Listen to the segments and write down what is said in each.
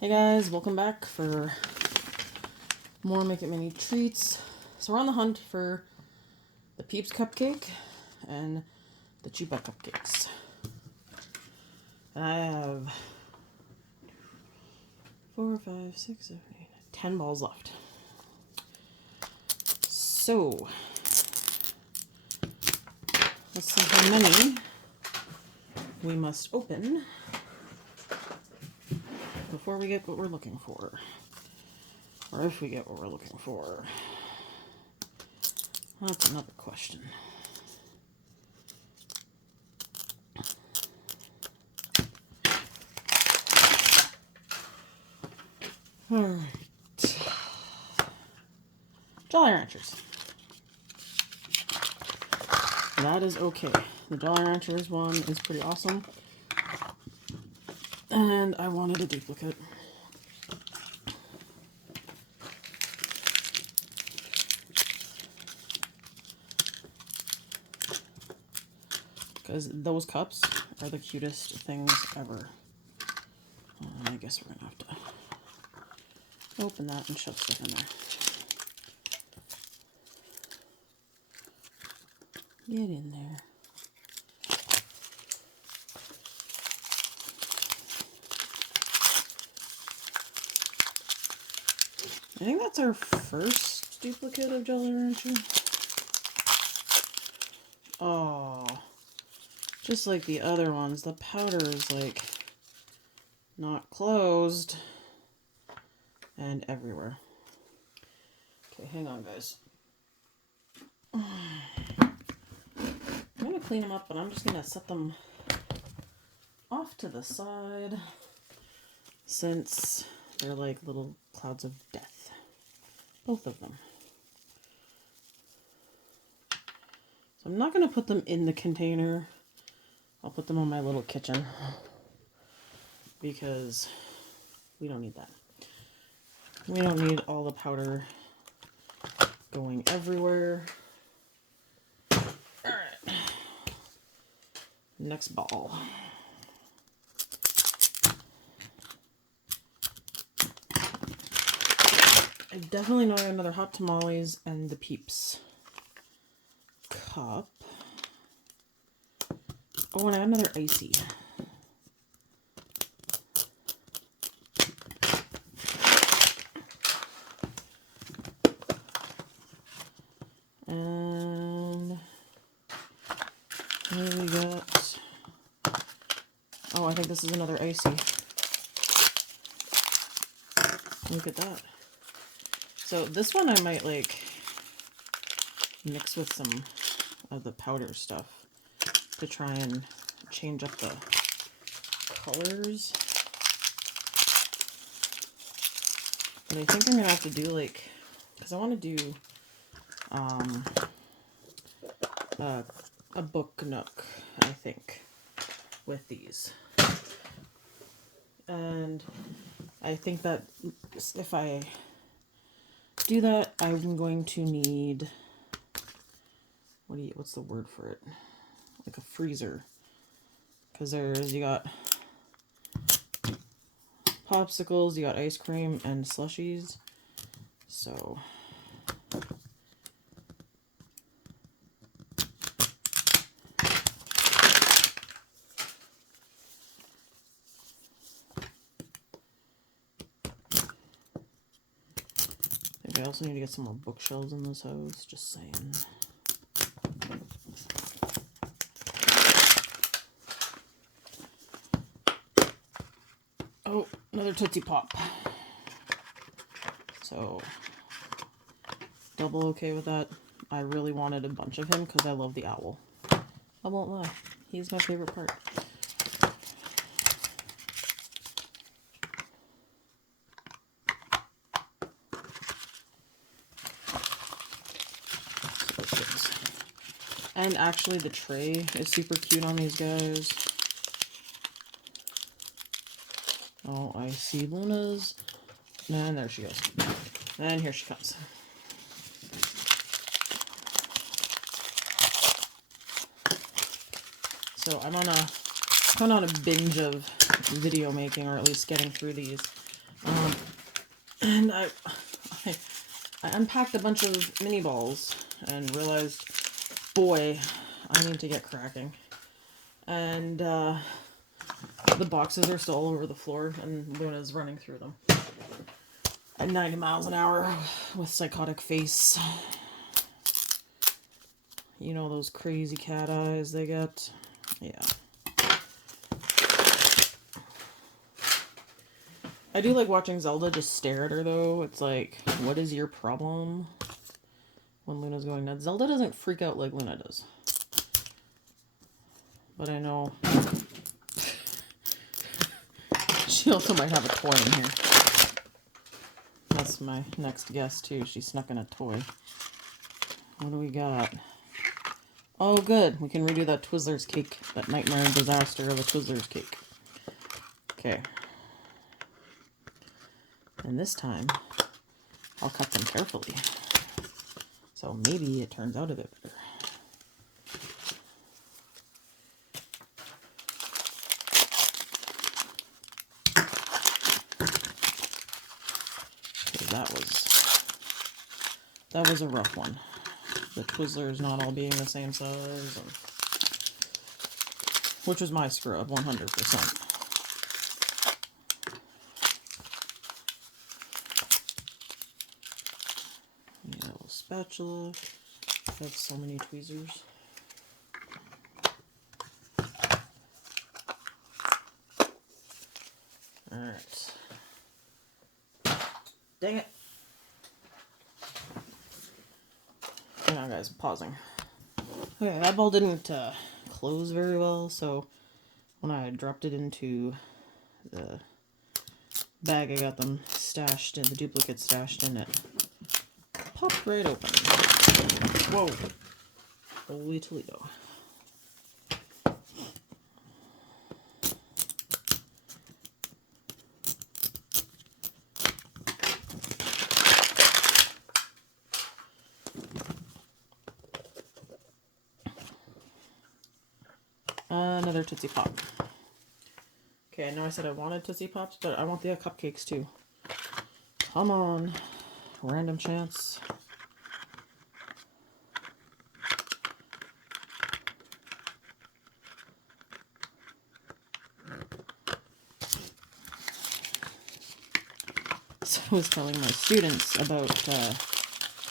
Hey guys, welcome back for more Make It Mini treats. So we're on the hunt for the Peeps cupcake and the Chupa cupcakes. And I have 4, 5, 6, 7, 8, 10 balls left. So let's see how many we must open before we get what we're looking for. Or if we get what we're looking for. That's another question. Alright. Jolly Ranchers. That is okay. The Jolly Ranchers one is pretty awesome. And I wanted a duplicate. Because those cups are the cutest things ever. I guess we're going to have to open that and shove stuff in there. Get in there. I think that's our first duplicate of Jolly Rancher. Oh, just like the other ones, the powder is like not closed and everywhere. Okay, hang on guys. I'm gonna clean them up, but I'm just gonna set them off to the side since they're like little clouds of death. Both of them. So I'm not going to put them in the container. I'll put them on my little kitchen because we don't need that. We don't need all the powder going everywhere. Alright. Next ball. I definitely know I got another Hot Tamales and the Peeps cup. Oh, and I got another icy. And here we got, oh, I think this is another icy. Look at that. So this one I might like mix with some of the powder stuff to try and change up the colors. But I think I'm gonna have to do like, because I want to do a book nook, I think, with these. And I think that if I do that, I'm going to need, what's the word for it? Like a freezer. Because you got popsicles, you got ice cream, and slushies. So I also need to get some more bookshelves in this house, just saying. Oh, another Tootsie Pop. So, double okay with that. I really wanted a bunch of him because I love the owl. I won't lie. He's my favorite part. And actually the tray is super cute on these guys. Oh, I see Luna's. And there she goes. And here she comes. So I'm on a binge of video making, or at least getting through these. And I unpacked a bunch of mini balls and realized, boy, I need to get cracking. And the boxes are still all over the floor, and Luna's running through them at 90 miles an hour with psychotic face. You know those crazy cat eyes they get? Yeah. I do like watching Zelda just stare at her, though. It's like, what is your problem when Luna's going nuts? Zelda doesn't freak out like Luna does. But I know she also might have a toy in here. That's my next guess, too. She snuck in a toy. What do we got? Oh, good. We can redo that Twizzlers cake. That nightmare and disaster of a Twizzlers cake. Okay. And this time, I'll cut them carefully. So maybe it turns out a bit better. Okay, that was a rough one. The Twizzlers not all being the same size. And, which was my screw up, 100%. Spatula. I have so many tweezers. Alright. Dang it. Hang on, guys, I'm pausing. Okay, that ball didn't close very well, so when I dropped it into the bag I got them stashed in, the duplicate stashed in it, popped right open. Whoa. Holy Toledo. Another Tootsie Pop. Okay, I know I said I wanted Tootsie Pops, but I want the cupcakes too. Come on. Random chance. So I was telling my students about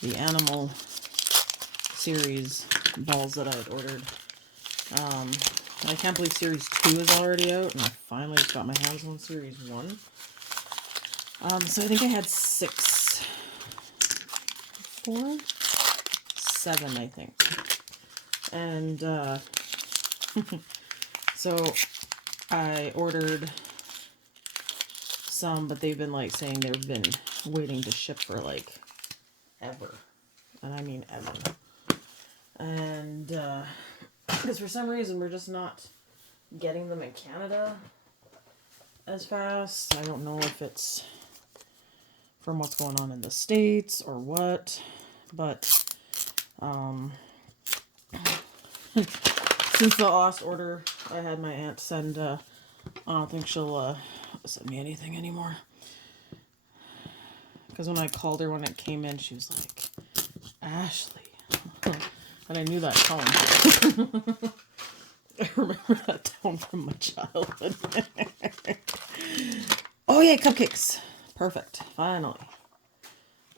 the animal series balls that I had ordered. I can't believe Series 2 is already out, and I finally just got my hands on Series 1. So I think I had 7, I think. And, so I ordered some, but they've been, like, saying they've been waiting to ship for, like, ever. And I mean ever. And, because for some reason we're just not getting them in Canada as fast. I don't know if it's from what's going on in the States or what, but since the last order I had my aunt send, I don't think she'll send me anything anymore. Because when I called her when it came in, she was like, Ashley. And I knew that tone. I remember that tone from my childhood. Oh, yeah, cupcakes. Perfect. Finally.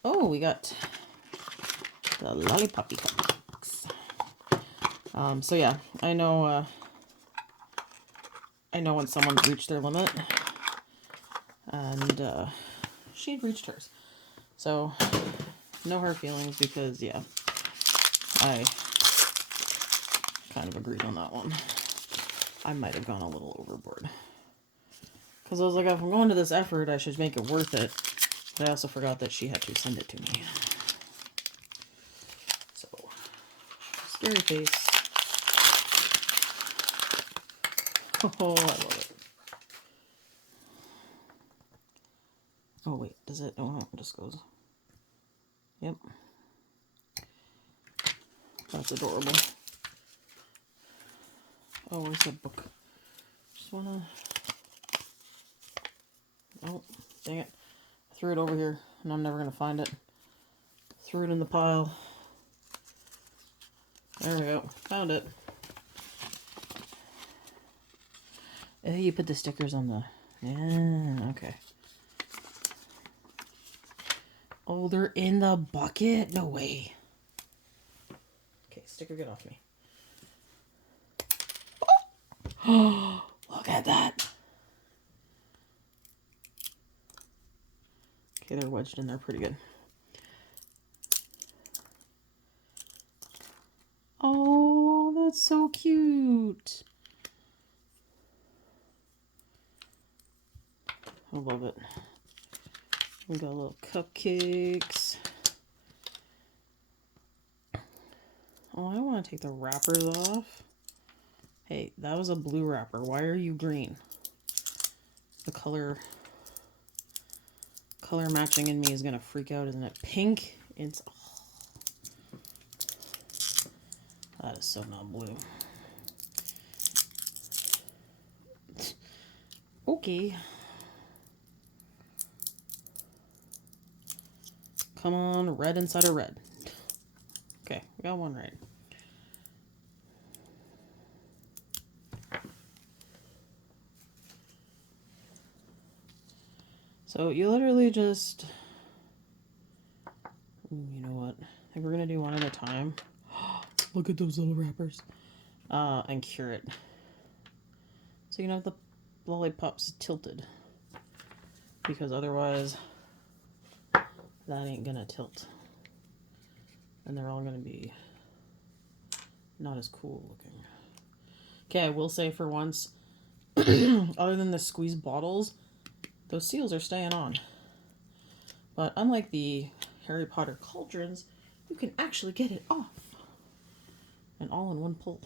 Oh, we got the lollipoppy cupcakes. So yeah, I know when someone's reached their limit. And she'd reached hers. So, no hard feelings because, yeah, I kind of agreed on that one. I might have gone a little overboard. Because I was like, if I'm going to this effort, I should make it worth it. But I also forgot that she had to send it to me. So, scary face. Oh, I love it. Oh, wait, does it? Oh, no, it just goes. Yep. That's adorable. Oh, where's that book? Just wanna... Oh, dang it. I threw it over here, and I'm never going to find it. Threw it in the pile. There we go. Found it. You put the stickers on the... Yeah, okay. Oh, they're in the bucket? No way. Okay, sticker, get off me. Oh, look at that. Okay, they're wedged in there pretty good. Oh, that's so cute. I love it. We got little cupcakes. Oh, I want to take the wrappers off. Hey, that was a blue wrapper. Why are you green? The color matching in me is going to freak out, isn't it? Pink. It's... Oh, that is so not blue. Okay. Come on, red inside of red. Okay, we got one right. So you literally just... Ooh, you know what? I think we're going to do one at a time. Look at those little wrappers. And cure it. So you can have the lollipops tilted. Because otherwise, that ain't going to tilt. And they're all going to be not as cool looking. Okay, I will say for once, other than the squeeze bottles, those seals are staying on. But unlike the Harry Potter cauldrons, you can actually get it off. And all in one pull.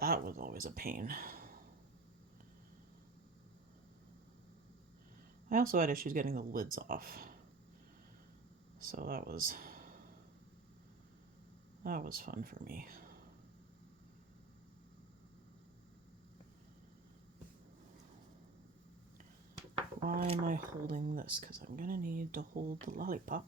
That was always a pain. I also had issues getting the lids off. So that was fun for me. Why am I holding this? Because I'm going to need to hold the lollipop.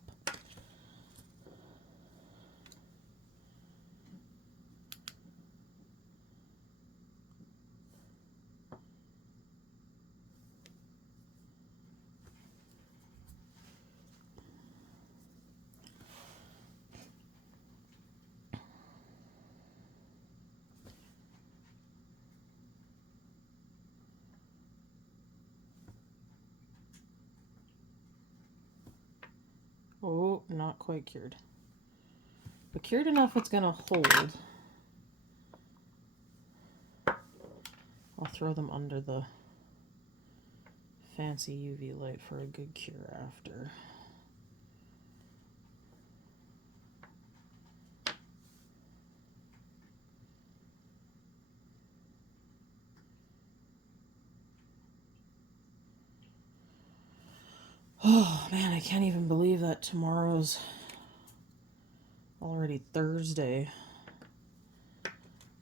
Oh, not quite cured. But cured enough it's going to hold. I'll throw them under the fancy UV light for a good cure after. Oh man, I can't even believe that tomorrow's already Thursday.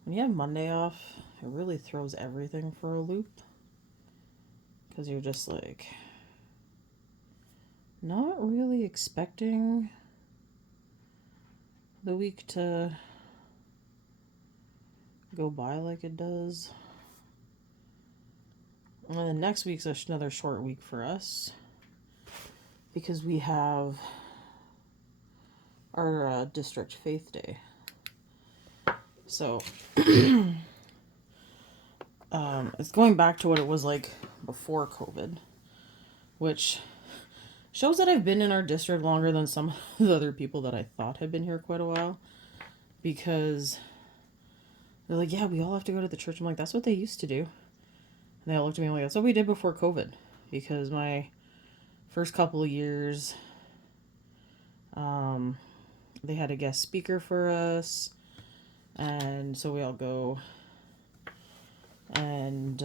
When you have Monday off, it really throws everything for a loop. Because you're just like, not really expecting the week to go by like it does. And then next week's another short week for us. Because we have our district faith day. So, it's going back to what it was like before COVID, which shows that I've been in our district longer than some of the other people that I thought had been here quite a while. Because they're like, yeah, we all have to go to the church. I'm like, that's what they used to do. And they all looked at me like, that's what we did before COVID. Because my first couple of years, they had a guest speaker for us. And so we all go. And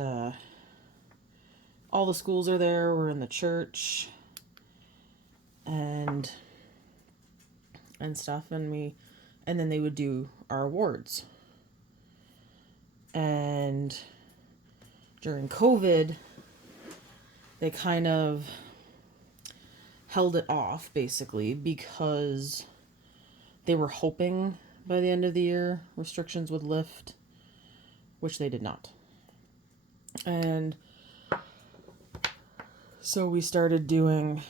all the schools are there. We're in the church. And stuff. And then they would do our awards. And during COVID, they kind of held it off basically because they were hoping by the end of the year restrictions would lift, which they did not. And so we started doing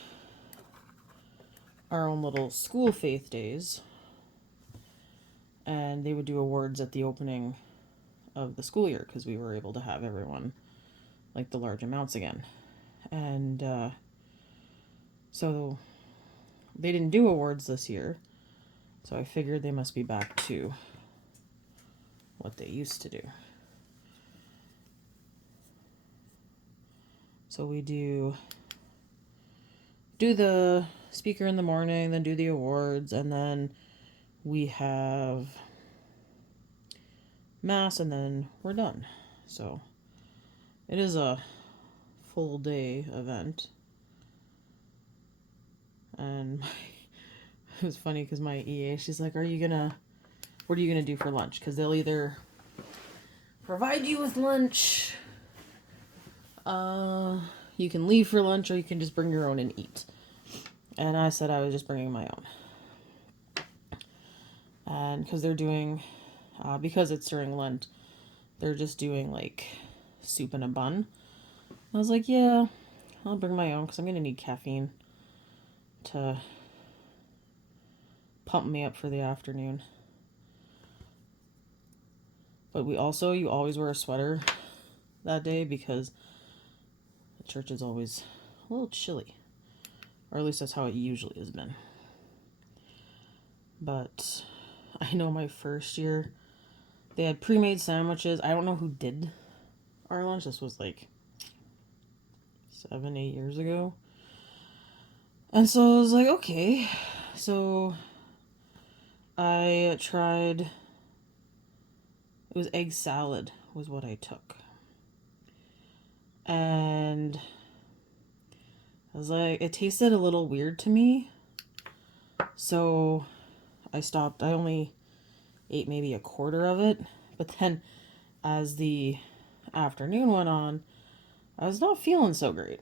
our own little school faith days, and they would do awards at the opening of the school year because we were able to have everyone like the large amounts again. And so they didn't do awards this year, so I figured they must be back to what they used to do. So we do the speaker in the morning, then do the awards, and then we have mass, and then we're done. So it is a full day event. And it was funny because my EA, she's like, what are you gonna do for lunch? Because they'll either provide you with lunch, you can leave for lunch, or you can just bring your own and eat. And I said I was just bringing my own. And because they're doing, because it's during Lent, they're just doing like soup and a bun. I was like, yeah, I'll bring my own because I'm going to need caffeine to pump me up for the afternoon. But you always wear a sweater that day because the church is always a little chilly. Or at least that's how it usually has been. But I know my first year, they had pre-made sandwiches. I don't know who did our lunch. This was like 7-8 years ago. And so I was like, okay. So I tried, it was egg salad was what I took. And I was like, it tasted a little weird to me. So I stopped. I only ate maybe a quarter of it. But then as the afternoon went on, I was not feeling so great.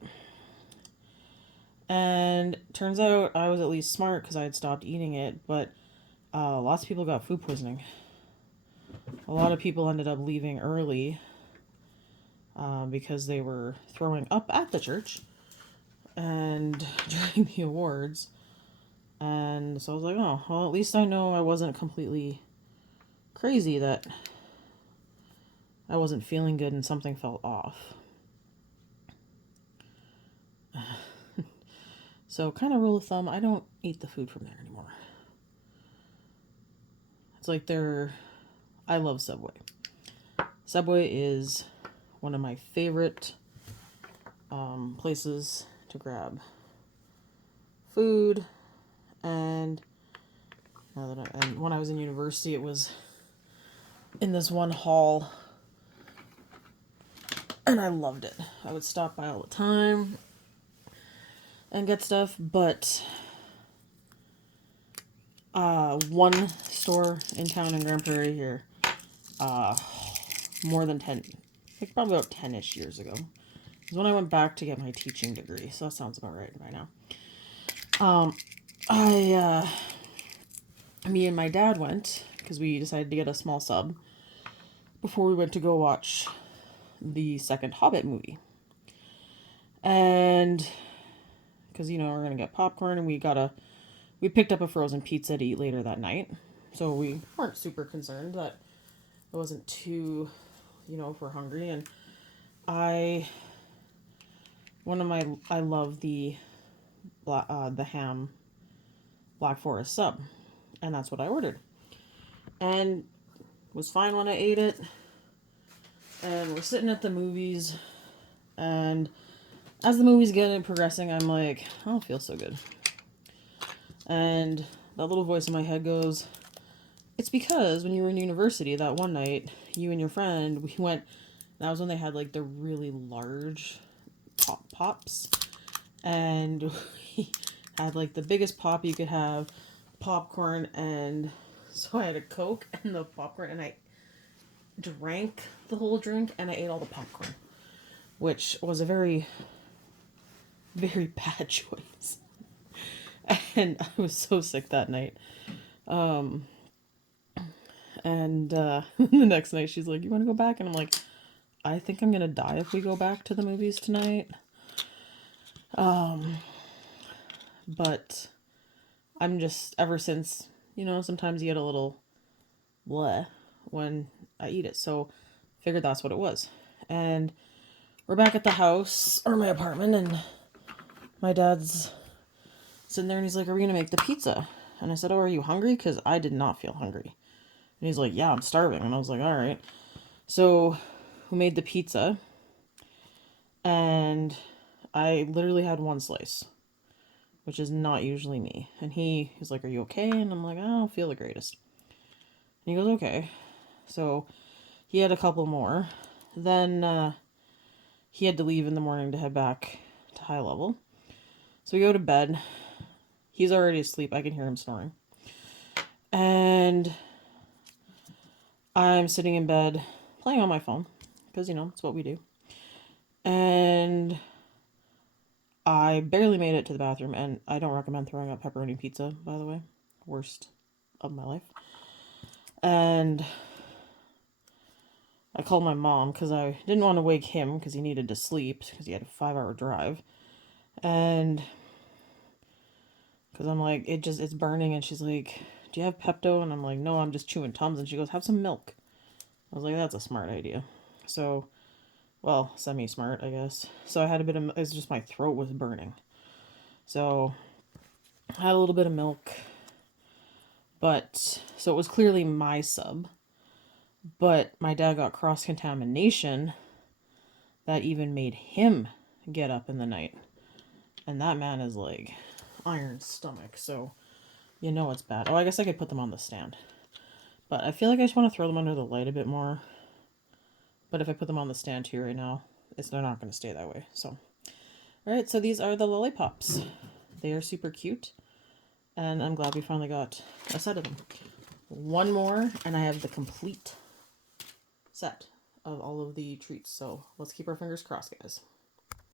And turns out I was at least smart because I had stopped eating it. But lots of people got food poisoning. A lot of people ended up leaving early because they were throwing up at the church and during the awards. And so I was like, oh, well, at least I know I wasn't completely crazy, that I wasn't feeling good and something felt off. So kind of rule of thumb, I don't eat the food from there anymore. It's like I love Subway. Subway is one of my favorite places to grab food. And when I was in university, it was in this one hall, and I loved it. I would stop by all the time and get stuff, but one store in town in Grand Prairie here, more than 10, like probably about 10-ish years ago, is when I went back to get my teaching degree, so that sounds about right by now. Me and my dad went, because we decided to get a small sub before we went to go watch the second Hobbit movie. And because, we're going to get popcorn, and we picked up a frozen pizza to eat later that night. So we weren't super concerned that it wasn't too, if we're hungry. And I love the ham Black Forest sub, and that's what I ordered. And was fine when I ate it. And we're sitting at the movies, and as the movie's getting progressing, I'm like, I don't feel so good. And that little voice in my head goes, it's because when you were in university that one night, you and your friend, we went, that was when they had like the really large pops, and we had like the biggest pop you could have, popcorn, and so I had a Coke and the popcorn, and I drank the whole drink, and I ate all the popcorn, which was a very very bad choice. And I was so sick that night. And the next night she's like, you want to go back? And I'm like, I think I'm going to die if we go back to the movies tonight. But I'm just, ever since, sometimes you get a little bleh when I eat it. So figured that's what it was. And we're back at the house, or my apartment, and my dad's sitting there and he's like, are we going to make the pizza? And I said, oh, are you hungry? Because I did not feel hungry. And he's like, yeah, I'm starving. And I was like, all right. So we made the pizza. And I literally had one slice, which is not usually me. And he's like, are you okay? And I'm like, I don't feel the greatest. And he goes, okay. So he had a couple more. Then he had to leave in the morning to head back to high level. So we go to bed. He's already asleep. I can hear him snoring. And I'm sitting in bed playing on my phone because, it's what we do. And I barely made it to the bathroom, and I don't recommend throwing up pepperoni pizza, by the way. Worst of my life. And I called my mom because I didn't want to wake him because he needed to sleep because he had a 5-hour drive. And because I'm like, it's burning. And she's like, do you have Pepto? And I'm like, no, I'm just chewing Tums. And she goes, have some milk. I was like, that's a smart idea. So, well, semi-smart, I guess. So I had a bit of, it's just my throat was burning. So I had a little bit of milk. But, so it was clearly my sub. But my dad got cross-contamination that even made him get up in the night. And that man is like iron stomach, so it's bad. Oh, I guess I could put them on the stand. But I feel like I just want to throw them under the light a bit more. But if I put them on the stand here right now, they're not going to stay that way. So, alright, so these are the lollipops. They are super cute. And I'm glad we finally got a set of them. One more, and I have the complete set of all of the treats. So let's keep our fingers crossed, guys.